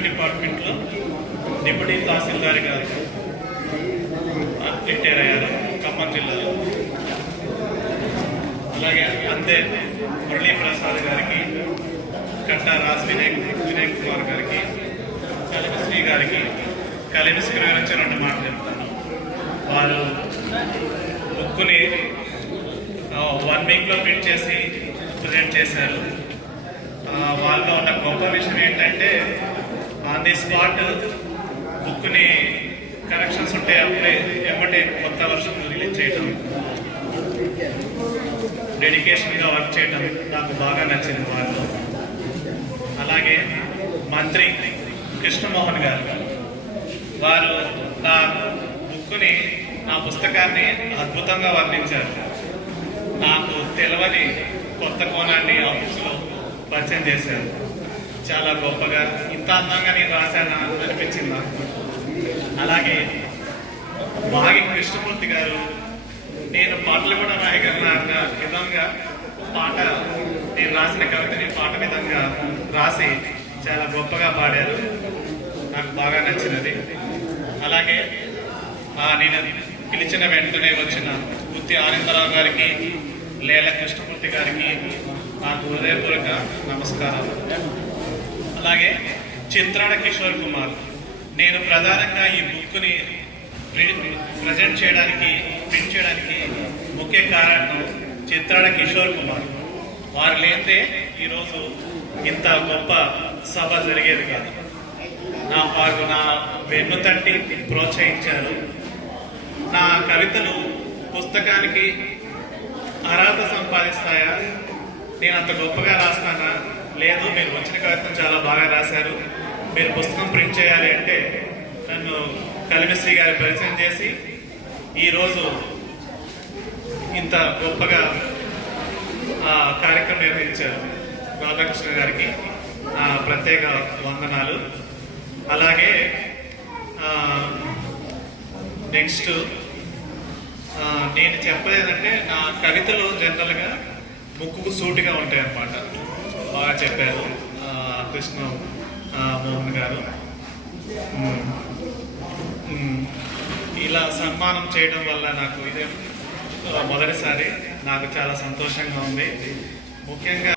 Revenue డిపార్ట్మెంట్లో deputy తహసీల్దార్ గారు retire అయ్యారు ఖమ్మం జిల్లాలో. అలాగే అందే మురళీ ప్రసాద్ గారికి, కట్టా రాజ్ వినయ్ కుమార్ గారికి, కలిమిశ్రీ గారికి, కలిమిశ్రీ గురించి 2 మాటలు చెప్తాను. వారు బుక్కుని 1 వీక్లో ప్రింట్ చేసి ప్రజెంట్ చేశారు. వాళ్ళలో ఉన్న గొప్ప విషయం ఏంటంటే ఆన్ ది స్పాట్ బుక్ని కరెక్షన్స్ ఉంటే అప్పుడే ఎమ్మటే కొత్త వర్షన్ రిలీజ్ చేయటం, డెడికేషన్గా వర్క్ చేయటం నాకు బాగా నచ్చింది వాళ్ళు. అలాగే మంత్రి కృష్ణమోహన్ గారు, వారు నా బుక్ని, నా పుస్తకాన్ని అద్భుతంగా వర్ణించారు. నాకు తెలియని కొత్త కోణాన్ని ఆ బుక్స్లో పరిచయం చేశారు. చాలా గొప్పగా, ఇంత అందంగా నేను రాశాను అనిపించింది నాకు. అలాగే బాగి కృష్ణమూర్తి గారు, నేను పాటలు కూడా రాయగలనా అన్న విధంగా పాట, నేను రాసిన కవితని పాట విధంగా రాసి చాలా గొప్పగా పాడారు. నాకు బాగా నచ్చినది. అలాగే నేను పిలిచిన వెంటనే వచ్చిన గుత్తి ఆనందరావు గారికి, లేల కృష్ణమూర్తి గారికి నాకు హృదయపూర్వక నమస్కారం. అలాగే చిత్రాడ కిషోర్ కుమార్, నేను ప్రధానంగా ఈ బుక్ని ప్రజెంట్ చేయడానికి, ప్రింట్ చేయడానికి ముఖ్య కారణం చిత్రాడ కిషోర్ కుమార్. వారు లేదే ఈరోజు ఇంత గొప్ప సభ జరిగేది కాదు. వారు నా వెన్ను తట్టి ప్రోత్సహించారు. నా కవితలు పుస్తకానికి అర్హత సంపాదిస్తాయా, నేను అంత గొప్పగా రాస్తానా, లేదు మీరు వచ్చిన కవిత్వం చాలా బాగా రాశారు, మీరు పుస్తకం ప్రింట్ చేయాలి అంటే నన్ను కలిమిశ్రీ గారి పరిచయం చేసి ఈరోజు ఇంత గొప్పగా కార్యక్రమం నిర్వహించారు. రాధాకృష్ణ గారికి ప్రత్యేక వందనాలు. అలాగే నెక్స్ట్ నేను చెప్పలేదంటే, నా కవితలు జనరల్గా ముక్కుకు సూటిగా ఉంటాయి అన్నమాట. బాగా చెప్పారు కృష్ణ మోహన్ గారు. ఇలా సన్మానం చేయడం వల్ల నాకు ఇదే మొదటిసారి, నాకు చాలా సంతోషంగా ఉంది. ముఖ్యంగా